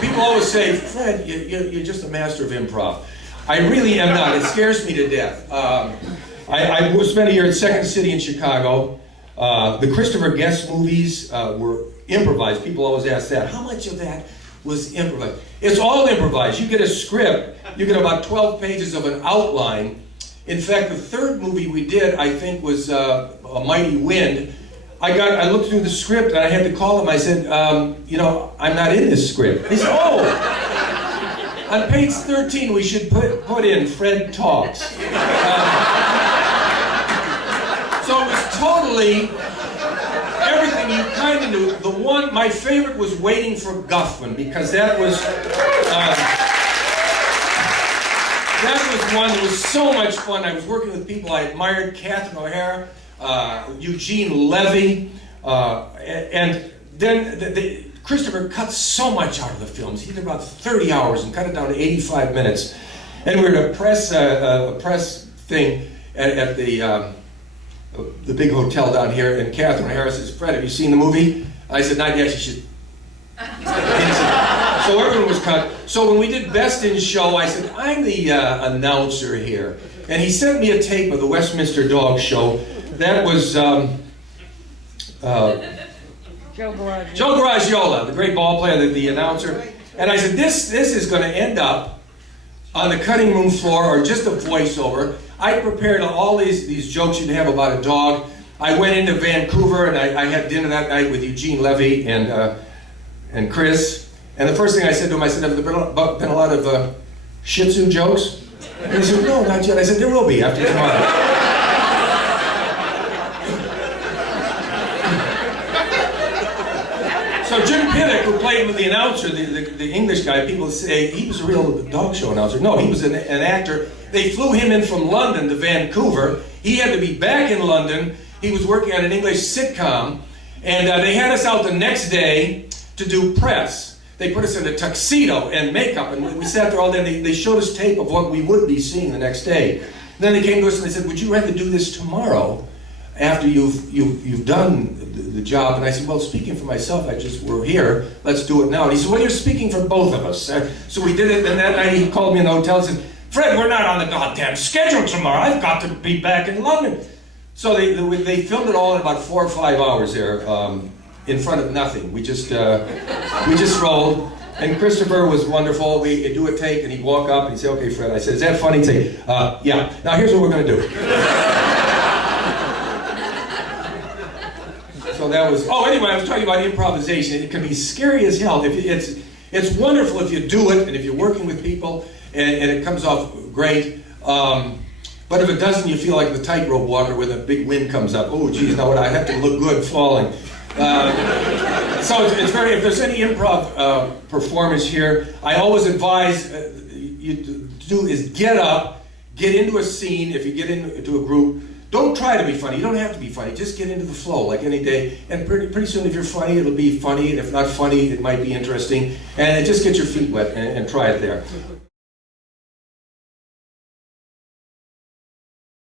People always say, Fred, you're just a master of improv. I really am not. It scares me to death. I spent a year at Second City in Chicago. The Christopher Guest movies were improvised. People always ask that. How much of that was improvised? It's all improvised. You get a script. You get about 12 pages of an outline. In fact, the third movie we did, I think, was A Mighty Wind. I looked through the script and I had to call him. I said, I'm not in this script. He said, oh, on page 13 we should put in Fred Talks. So it was totally everything you kind of knew. My favorite was Waiting for Guffman, because that was one that was so much fun. I was working with people I admired, Catherine O'Hara, Eugene Levy, and then Christopher cut so much out of the films. He did about 30 hours and cut it down to 85 minutes. And we were at a press thing at the big hotel down here, and Catherine O'Hara says, Fred, have you seen the movie? I said, not yet. She said, so everyone was cut. So when we did Best in Show, I said, I'm the announcer here. And he sent me a tape of the Westminster Dog Show. That was Joe Garagiola, the great ball player, the announcer. And I said, this is going to end up on the cutting room floor or just a voiceover. I prepared all these jokes you'd have about a dog. I went into Vancouver and I had dinner that night with Eugene Levy and Chris. And the first thing I said to him, I said, have there been a lot of Shih Tzu jokes? And he said, no, not yet. I said, there will be after tomorrow. So Jim Pinnock, who played with the announcer, the English guy, people say he was a real dog show announcer. No, he was an actor. They flew him in from London to Vancouver. He had to be back in London. He was working on an English sitcom. And they had us out the next day to do press. They put us in a tuxedo and makeup, and we sat there all day. They showed us tape of what we would be seeing the next day. And then they came to us and they said, would you rather do this tomorrow after you've done the job? And I said, well, speaking for myself, we're here, let's do it now. And he said, well, you're speaking for both of us. So we did it, and that night he called me in the hotel and said, Fred, we're not on the goddamn schedule tomorrow. I've got to be back in London. So they filmed it all in about 4 or 5 hours there, in front of nothing. We just rolled. And Christopher was wonderful. We'd do a take, and he'd walk up and he'd say, okay, Fred. I said, is that funny? He'd say, yeah. Now here's what we're going to do. So that was, anyway, I was talking about improvisation. It can be scary as hell. It's wonderful if you do it, and if you're working with people, and it comes off great. But if it doesn't, you feel like the tightrope walker when a big wind comes up. Oh, geez, now I have to look good falling. So it's very, if there's any improv performance here, I always advise you to do is get up, get into a scene. If you get into a group, don't try to be funny. You don't have to be funny. Just get into the flow like any day. And pretty soon, if you're funny, it'll be funny. And if not funny, it might be interesting. And just get your feet wet and try it there.